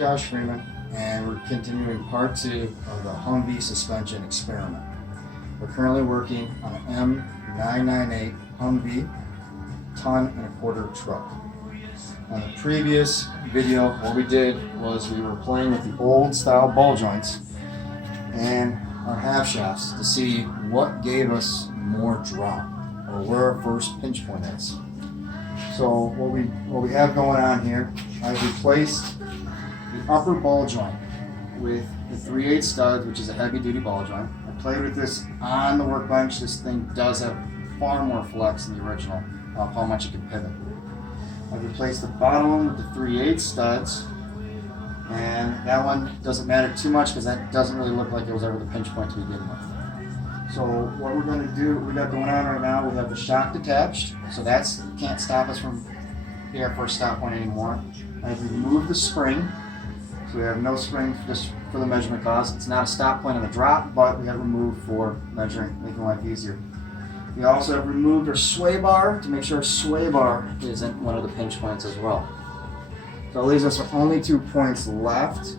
Josh Freeman, and we're continuing part 2 of the Humvee suspension experiment. We're currently working on an M998 Humvee 1.25 ton truck. On the previous video, what we did was we were playing with the old style ball joints and our half shafts to see what gave us more drop, or where our first pinch point is. So what we have going on here, I've replaced the upper ball joint with the 3/8 studs, which is a heavy duty ball joint. I played with this on the workbench. This thing does have far more flex than the original of how much it can pivot. I've replaced the bottom one with the 3/8 studs, and that one doesn't matter too much because that doesn't really look like it was ever the pinch point to begin with. So what we're going to do, we got going on right now, we have the shock detached, so that's can't stop us from being our first stop point anymore. I've removed the spring, so we have no spring just for the measurement cause. It's not a stop point on the drop, but we have removed for measuring, making life easier. We also have removed our sway bar to make sure our sway bar isn't one of the pinch points as well. So it leaves us with only 2 points left.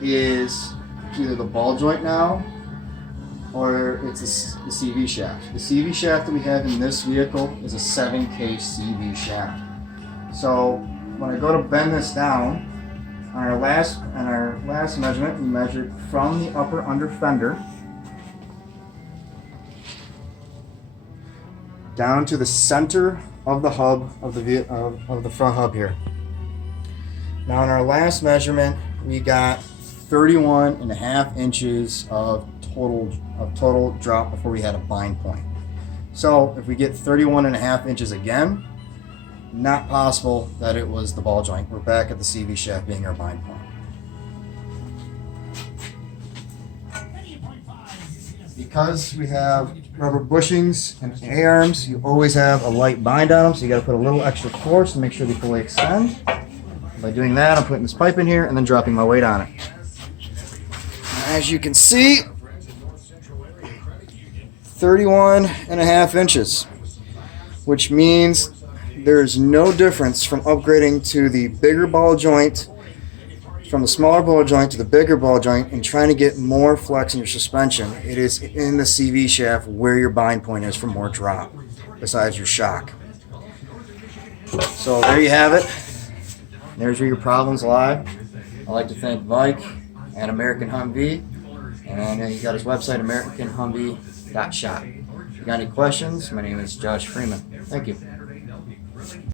Is either the ball joint now, or it's the CV shaft. The CV shaft that we have in this vehicle is a 7K CV shaft. So when I go to bend this down, on our last measurement, we measured from the upper under fender down to the center of the hub of the front hub here. Now in our last measurement, we got 31.5 inches of total drop before we had a bind point. So if we get 31.5 inches again, not possible that it was the ball joint. We're back at the CV shaft being our bind point. Because we have rubber bushings and A-arms, you always have a light bind on them, so you got to put a little extra force to make sure they fully extend. By doing that, I'm putting this pipe in here and then dropping my weight on it. As you can see, 31.5 inches, which means there's no difference from upgrading to the bigger ball joint, from the smaller ball joint to the bigger ball joint, and trying to get more flex in your suspension. It is in the CV shaft where your bind point is for more drop, besides your shock. So there you have it. There's where your problems lie. I'd like to thank Mike and American Humvee, and he got his website, AmericanHumvee.shop. If you got any questions, my name is Josh Freeman. Thank you.